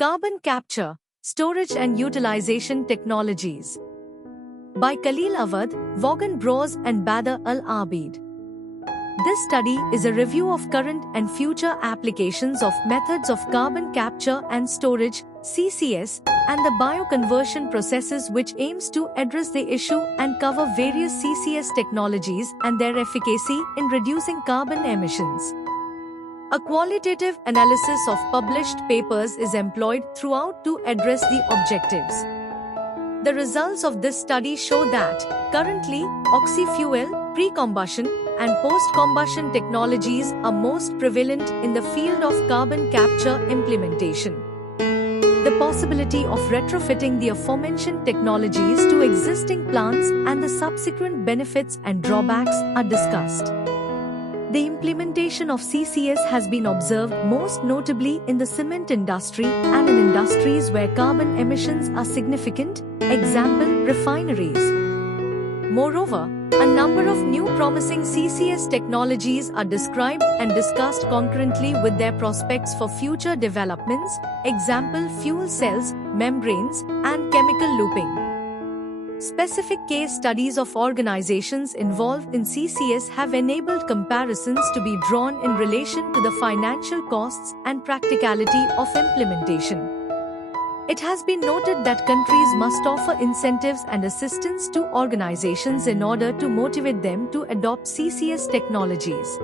Carbon Capture, Storage and Utilization Technologies by Khalil Awad, Vaughan Bros and Badr Al Abid. This study is a review of current and future applications of methods of carbon capture and storage (CCS) and the bioconversion processes, which aims to address the issue and cover various CCS technologies and their efficacy in reducing carbon emissions. A qualitative analysis of published papers is employed throughout to address the objectives. The results of this study show that, currently, oxy-fuel, pre-combustion, and post-combustion technologies are most prevalent in the field of carbon capture implementation. The possibility of retrofitting the aforementioned technologies to existing plants and the subsequent benefits and drawbacks are discussed. The implementation of CCS has been observed most notably in the cement industry and in industries where carbon emissions are significant, example, refineries. Moreover, a number of new promising CCS technologies are described and discussed concurrently with their prospects for future developments, example, fuel cells, membranes, and chemical looping. Specific case studies of organizations involved in CCS have enabled comparisons to be drawn in relation to the financial costs and practicality of implementation. It has been noted that countries must offer incentives and assistance to organizations in order to motivate them to adopt CCS technologies.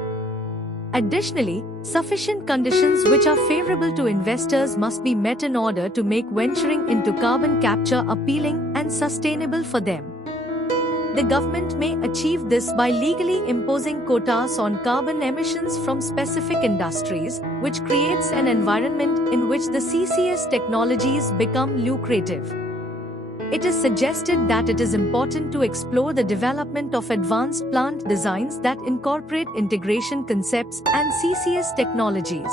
Additionally, sufficient conditions which are favorable to investors must be met in order to make venturing into carbon capture appealing and sustainable for them. The government may achieve this by legally imposing quotas on carbon emissions from specific industries, which creates an environment in which the CCS technologies become lucrative. It is suggested that it is important to explore the development of advanced plant designs that incorporate integration concepts and CCS technologies.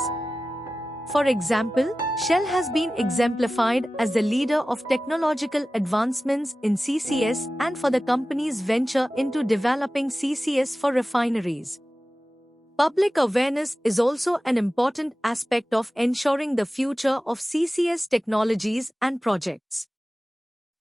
For example, Shell has been exemplified as the leader of technological advancements in CCS and for the company's venture into developing CCS for refineries. Public awareness is also an important aspect of ensuring the future of CCS technologies and projects.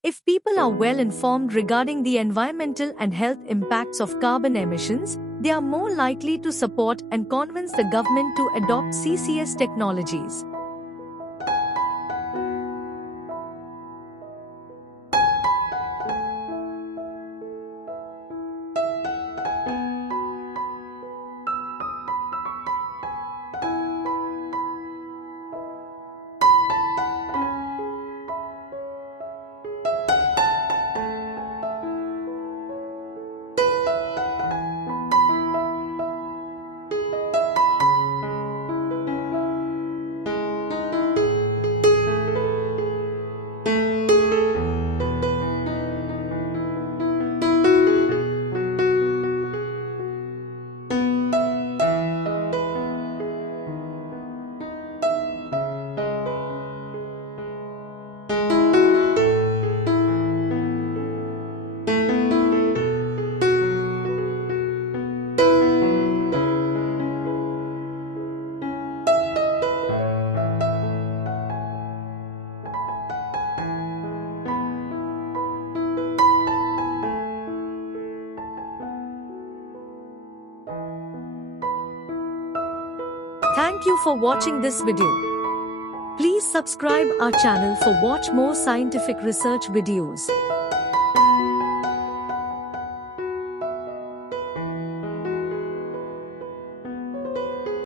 If people are well informed regarding the environmental and health impacts of carbon emissions, they are more likely to support and convince the government to adopt CCS technologies. Thank you for watching this video. Please subscribe our channel for watch more scientific research videos.